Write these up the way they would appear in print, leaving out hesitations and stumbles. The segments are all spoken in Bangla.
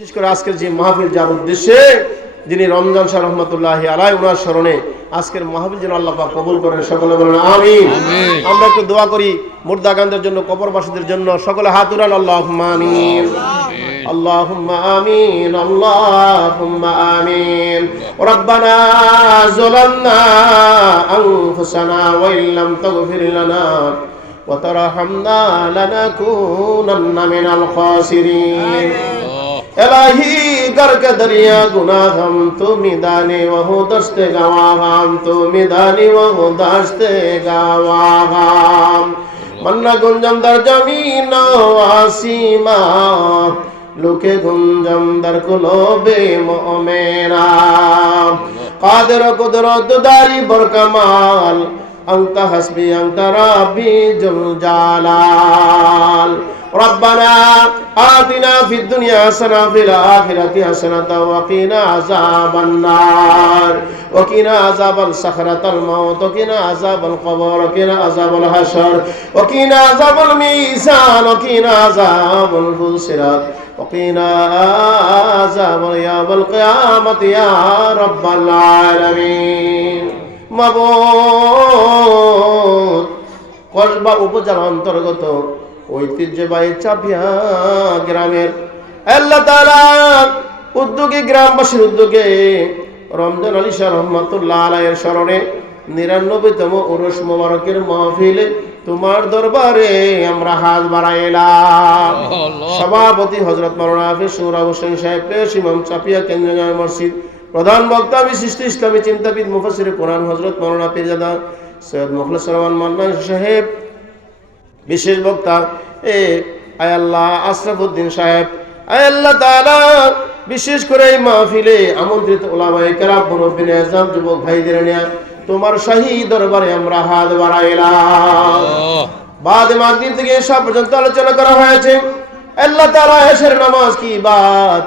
বিশেষ করে আজকের যে মাহফিল যার উদ্দেশ্যে, যিনি রমজান শাহ রহমতুল্লাহি আলাইহি ওনার স্মরণে আজকের মাহফিল যেন আল্লাহ পাক কবুল করেন, সকলে বলেন আমিন। আমরা একটু দোয়া করি মুর্দাগানদের জন্য, কবরবাসীদের জন্য। সকলে হাত উঠান, আল্লাহুম্মা আমিন, আল্লাহুম্মা আমিন, আল্লাহুম্মা আমিন। রব্বানা যালামনা আনফুসানা ওয়া ইল্লাম তাগফির লানা ওয়া তারহামনা লানাকুনান্না মিনাল খাসিরিন। इलाही करके दरिया गुनाह हम तो मिदानी वह दस्ते गवाह हम तो मिदानी वह दस्ते गवाह मन्ना गुंजम दर जमीन आसीमा लुके गुंजम दर कुलोबे मोमेना कादर कुदरत दारी बरकमाल अंत हस्बी अंत रब्बी जुल जालाल ربنا آتنا في الدنيا حسنة وفي الآخرة حسنة وقنا عذاب النار وقنا عذاب الصخرة الموت وقنا عذاب القبر وقنا عذاب الحشر وقنا عذاب الميزان وقنا عذاب الفصلات وقنا عذاب يوم القيامة يا رب العالمين মাবুদ কসবা উপজেলা অন্তর্গত ঐতিহ্যবাহী চাপিয়া গ্রামের আল্লাহ তাআলা উদ্যোগে, গ্রামবাসীর উদ্যোগে রমজান আলী শাহ রহমাতুল্লাহ আলাইহির স্মরণে ৯৯তম উরুস মোবারকের মাহফিলে তোমার দরবারে আমরা হাত বাড়াইলাম। সভাপতি হযরত মাওলানা হাফেজ সোহরাব হোসেন সাহেব, প্রেস ইমাম চাপিয়া কেন্দ্রীয় মসজিদ, প্রধান বক্তা বিশিষ্ট ইসলামী চিন্তাবিদ মুফাসসির কোরআন হযরত মাওলানা পীরজাদা সৈয়দ মুখলেসুর রহমান মান্নান সাহেব, বিশেষ বক্তা আয় আল্লাহ আশরাফুদ্দিন সাহেব। আয় আল্লাহ তাআলা বিশেষ করে এই মাহফিলে আমন্ত্রিত উলামায়ে কেরাম, মুরব্বিনে আযম, যুবক ভাইদের নিয়ে তোমার শাহী দরবারে আমরা হাত বাড়াইলাম। বাদে মাগরিব থেকে এশা পর্যন্ত আলোচনা করা হয়েছে। আল্লাহ তাআলা এশার নামাজ কি বাত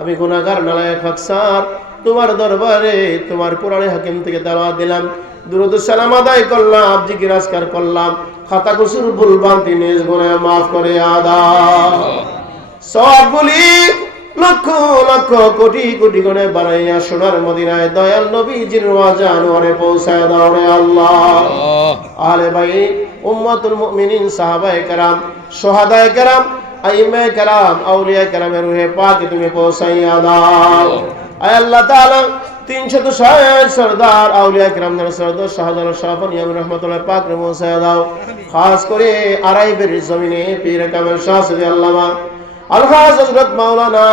আমি গুনাহগার নালায়েক হকসার তোমার দরবারে তোমার কোরআনে হাকিম থেকে তেলাওয়াত দিলাম, দুরূদ সালাম আদায় করলাম, জিকির আজকার করলাম, খাতা কুসুর ভুল ভ্রান্তি নিজ গুনাহ মাফ করে আদাও। সওয়াবগুলি লক্ষ লক্ষ কোটি কোটি গুণে বানাইয়া সোনার মদিনায় দয়াল নবীজির রওজা আনোয়ারে পৌঁছায় দাও রে আল্লাহ। আহলে বাইত, উম্মাতুল মুমিনিন, সাহাবায়ে কেরাম, শুহাদায়ে কেরাম, আইম্মায়ে কেরাম, আউলিয়ায়ে কেরামের রূহে পাকে তুমি পৌঁছাইয়া দাও। আয় আল্লাহ তাআলা ৩৬০ সরদার আউলিয়া কিরামদের সরদার শাহজালাল শাহফান ইয়ামিন রহমাতুল্লাহ পাক রে পৌঁছায়া দাও। খাস করে আরাইবের জমিনে পীর কামেল শাহ সৈয়দ আল্লামা আলহাজ হযরত মাওলানা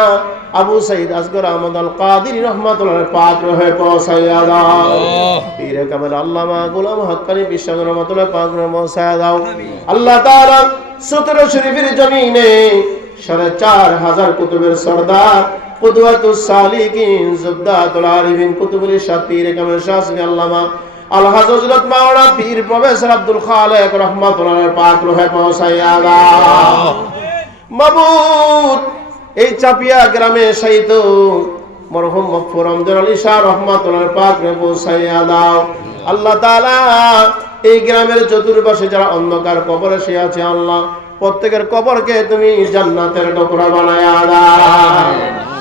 আবু সাইদ আসগর আহমদ আল কাদিরি রহমাতুল্লাহ পাক রে পৌঁছায়া দাও। পীর কামেল আল্লামা গোলাম হক্কানি বিশ্বর রহমাতুল্লাহ পাক রে পৌঁছায়া দাও। আল্লাহ তাআলা সূত্র শরীফের জমিনে ৪৫০০ কুতুবের সরদার কুদওয়াতুস সালিকিন জুবদাতুল আরিফিন কুতুবুল শাতির কামেল শাহ আল্লামা আলহাজ হযরত মাওলানা পীর প্রফেসর আব্দুল খালেক রাহমাতুল্লাহ পাক রহে পৌঁছাইয়া দাও। মাবুদ, এই চাপিয়া গ্রামে শায়িত মরহুম মগফুর রমজান আলী শাহ রাহমাতুল্লাহ পাক রহে পৌঁছাইয়া দাও। আল্লাহ তাআলা এই গ্রামের চতুর্পাশে যারা অন্ধকার কবরে শুয়ে আছে আল্লাহ, প্রত্যেকের কবরকে তুমি জান্নাতের টুকরা বানায়া দাও।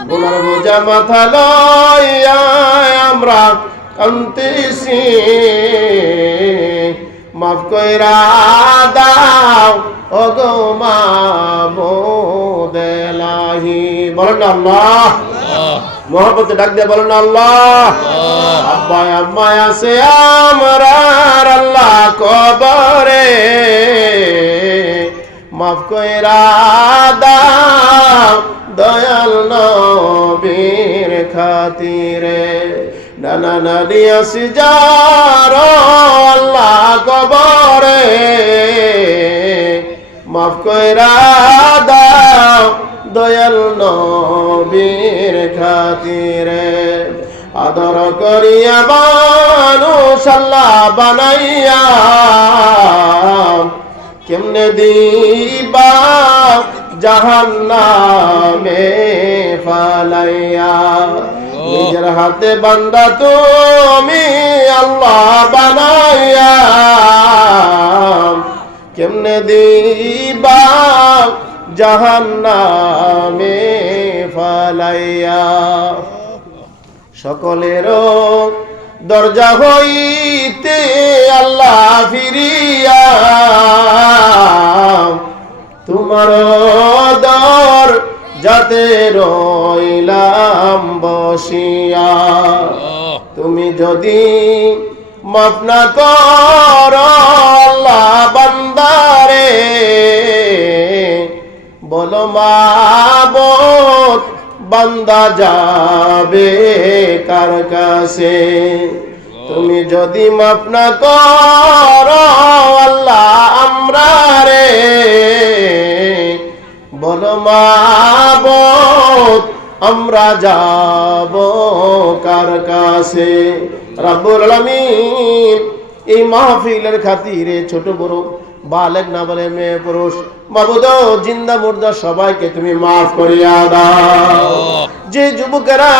গুনার বোঝা মাথা লইয়া আমরা কান্দিছি, মাফ কইরা দাও ওগো মাবুদ ইলাহি। বলেন আল্লাহ, মোহব্বতে ডাক দিয়ে বলেন আল্লাহ। আব্বা আম্মা আছে আমরার আল্লাহ কবরে, মাফ কইরা দাও দয়াল নবীর খাতিরে। নানা নানি আসি যার আল্লাহ কবরে, মাফ কইরা দাও দয়াল নবীর খাতিরে। আদর করিয়া মানুষ আল্লাহ বানাইয়া কেমনে দিবা জাহান্নামে ফালাইয়া। নিজের হাতে বান্দা তুমি আল্লাহ বানাইয়া কেমনে দিবা জাহান্নামে ফালাইয়া সকলের দরজা হইতে আল্লাহ ফিরিয়া তোমার দর যাতে রইলাম বসিয়া তুমি যদি মাফ না করো আল্লাহ বান্দারে বলো মাবুদ বান্দা যাবে কার কাছে তুমি যদি মাফ না করো আল্লাহ আমরা রে বলো মাবুদ আমরা যাব কার কাছে রব্বুল আলামিন এই মাহফিলের খাতিরে ছোট বড় বালেক না বলে মেয়ে পুরুষ মাবুদ জিন্দা মুর্দা সবাইকে তুমি মাফ করিয়া দাও যে যুবকেরা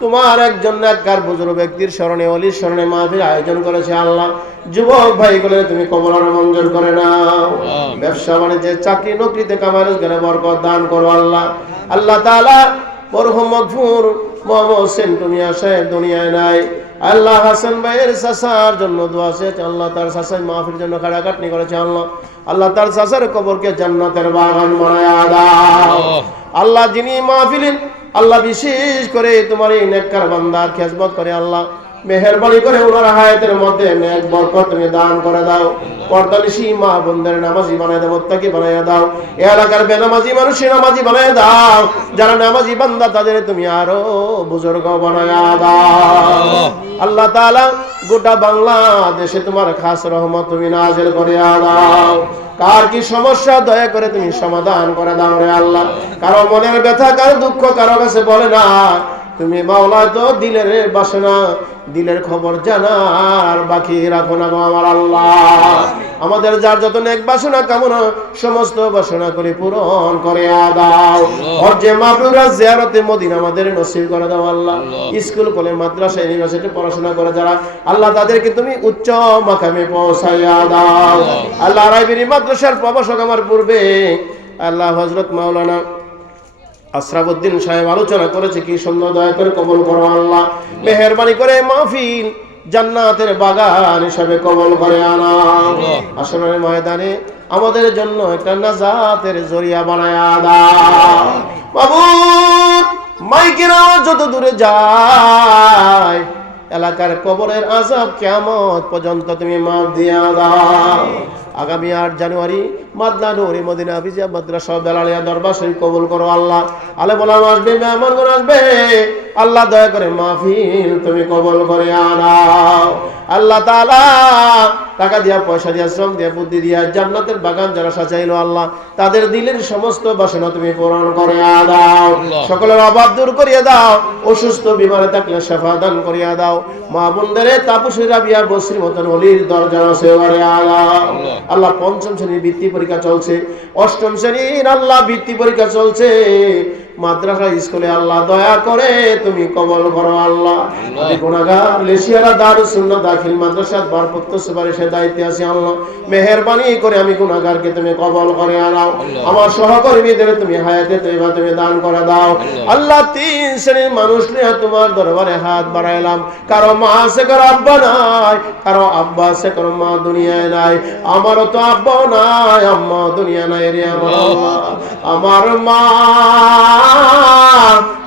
তোমার একজন নেককার বুজুর্গ ব্যক্তির স্মরণে ওলির স্মরণে মাহফিল আয়োজন করেছে আল্লাহ যুবক ভাইগুলো তুমি কবুল আর মঞ্জুর করে নাও ব্যবসা বাণিজ্যে চাকরি নকরিতে কামাই রোজগারে বরকত দান করো আল্লাহ আল্লাহ তাআলা মরহুম মগফুর মোহাম্মদ হোসেন টুমিয়া সাহেব দুনিয়ায় নাই আল্লাহ হাসান ভাইয়ের চাচার জন্য দোয়া চেয়েছে আল্লাহ তার চাচার মাহফিলের জন্য কাটাকাটনি করেছে আল্লাহ আল্লাহ তার চাচার কবরকে জান্নাতের বাগান বানায়া দাও আল্লাহ যিনি মাহফিলের আল্লাহ বিশেষ করে তোমার এই নেককার বান্দার খেজমত করে আল্লাহ মেহেরবানি করে ওনার হায়াতের মধ্যে নেক বরকত তুমি দান করে দাও পর্দানিশী মা বোনদের নামাজি বানায় দাও মুত্তাকি বানায় দাও এই এলাকার বেনামাজি মানুষের নামাজি বানায় দাও যারা নামাজি বান্দা তাদের তুমি আরো বুজুর্গ বানায় দাও আল্লাহ তাআলা গোটা বাংলাদেশে তোমার খাস রহমত তুমি নাযিল করে দাও কার কি সমস্যা দয়া করে তুমি সমাধান করে দাও রে আল্লাহ কারো মনের ব্যথা কারো দুঃখ কারো কাছে বলে না তুমি মাওলা তো দিলের বাসনা দিলের খবর জানার বাকি রাখো না গো আমার আল্লাহ আমাদের যার যত নেক বাসনা কামনা সমস্ত বাসনা করে পূরণ করে দাও হজ্জে মাবরুরা জিয়ারতে মদিনা আমাদের নসিব করে দাও আল্লাহ স্কুল কলেজ মাদ্রাসা ইউনিভার্সিটি পড়াশোনা করে যারা আল্লাহ তাদেরকে তুমি উচ্চ মাকামে পৌঁছাইয়া দাও আল্লাহ রাইবেরি মাদ্রাসার প্রভাষক আমার পূর্বে আল্লাহ হযরত মাওলানা আশরাফউদ্দিন সাহেব আলোচনা করেছে কি সুন্দর দয়া করে কবুল করো আল্লাহ মেহেরবানি করে মাহফিল জান্নাতের বাগান হিসাবে কবুল করে আনাও আসরের ময়দানে আমাদের জন্য একটা নাজাতের জরিয়া বানায়া দাও মাবুদ মাইকের আওয়াজ যত দূরে যায় এলাকার কবরের আযাব কিয়ামত পর্যন্ত তুমি মাফ দিয়া দাও আগামী 8 জানুয়ারি মাদনা নূরে মদিনা হাফিজিয়া মাদ্রাসা বেলালিয়া দরবার শরীফ কবুল করো আল্লাহ আলেম ওলামা আসবে মেহমানগণ আসবে আল্লাহ দয়া করে মাহফিল তুমি কবুল করে আনাও আল্লাহ তাআলা টাকা দিয়া পয়সা দিয়া শ্রম দিয়া বুদ্ধি দিয়া জান্নাতের বাগান যারা সাজাইলো আল্লাহ তাদের দিলের সমস্ত বাসনা তুমি পূরণ করে দাও সকলের অভাব দূর করিয়া দাও অসুস্থ বিমারে থাকলে শিফা দান করিয়া দাও মা বোনদের তাপসী রাবিয়া বসরির মতন ওলির দরজা সেবারে আল্লাহ আল্লাহ পঞ্চম শ্রেণীর বৃত্তি পরীক্ষা চলছে অষ্টম শ্রেণীর আল্লাহ বৃত্তি পরীক্ষা চলছে মাদ্রাসা স্কুলে আল্লাহ দয়া করে তুমি কবুল করো আল্লাহ আমি গুনাহগার লেশিয়ারা দারুস সুন্নাহ দাখিল মাদ্রাসার ভারপ্রাপ্ত সুপারিশের দায়িত্বে আছি আল্লাহ মেহেরবানি করে আমি গুনাহগারকে তুমি কবুল করে নাও আমার সহকর্মীদের তুমি হায়াতে তয়্যিবা তুমি দান করে দাও আল্লাহ তিন শ্রেণীর মানুষ নিয়ে তোমার দরবারে হাত বাড়াইলাম কারো মা আছে কারো আব্বা নাই কারো আব্বা আছে কারো মা দুনিয়ায় নাই আমারও তো আব্বাও নাই আম্মা দুনিয়া নাই রে আমার মা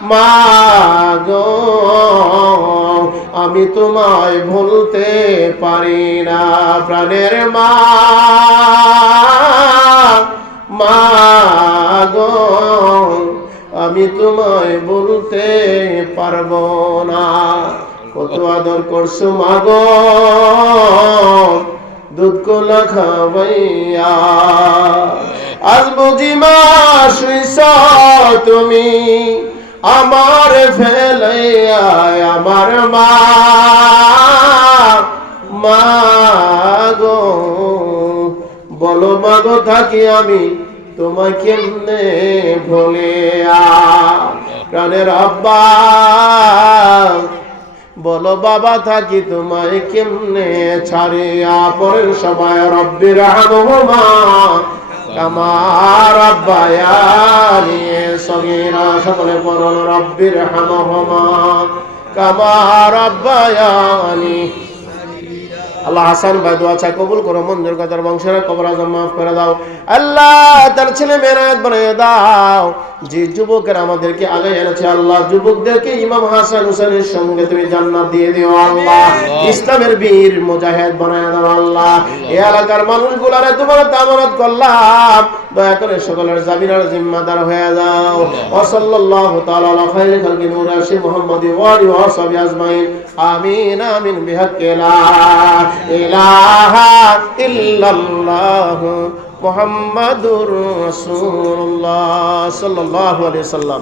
মাগো আমি তোমায় ভুলতে পারি না প্রাণের মা মাগো আমি তোমায় ভুলতে পারবো না কত আদর করছো মাগো দুধ কোলা খাওয়াইয়া আজ বুঝি মা শুইছ তুমি আমার ফেলাইয়া আমার মা মাগো বলো মাগো থাকি আমি তোমায় কেমনে ভুলিয়া প্রাণের আব্বা বলো বাবা থাকি তোমায় কেমনে ছাড়িয়া পরের সবাই রব্বির রহমা কামা রাব্বায়ানি সগীরা। সকলে পড়ুন রব্বিরহামহুমা কামা রাব্বায়ানি। আল্লাহ হাসান ভাই দোয়া চাই কবুল করো, মঞ্জুর করে তার বংশের কবর আজম মাফ করে দাও। আল্লাহ তার ছেলে মেয়েরা বানিয়ে দাও। যে যুবকের আমাদেরকে আগে এনেছে আল্লাহ, যুবকদেরকে ইমাম হাসান হুসেনের সঙ্গে তুমি জান্নাত দিয়ে দিও আল্লাহ। ইসলামের বীর মুজাহিদ বানায় দাও আল্লাহ। এই এলাকার মানুষগুলারে তোমার দামানত করলাম, দয়া করে সকলের জামিনার জিম্মাদার হয়ে যাও। ওয়া সাল্লাল্লাহু তাআলা আলা খায়রি খালকি নূর রাশি মুহাম্মাদি ওয়া আলিহি ওয়া সাহবিহি আজমাইন। আমিন আমিন বিহাক্কি লা ইলাহা ইল্লাল্লাহ মুহাম্মাদুর রাসূলুল্লাহ সাল্লাল্লাহু আলাইহি ওয়াসাল্লাম।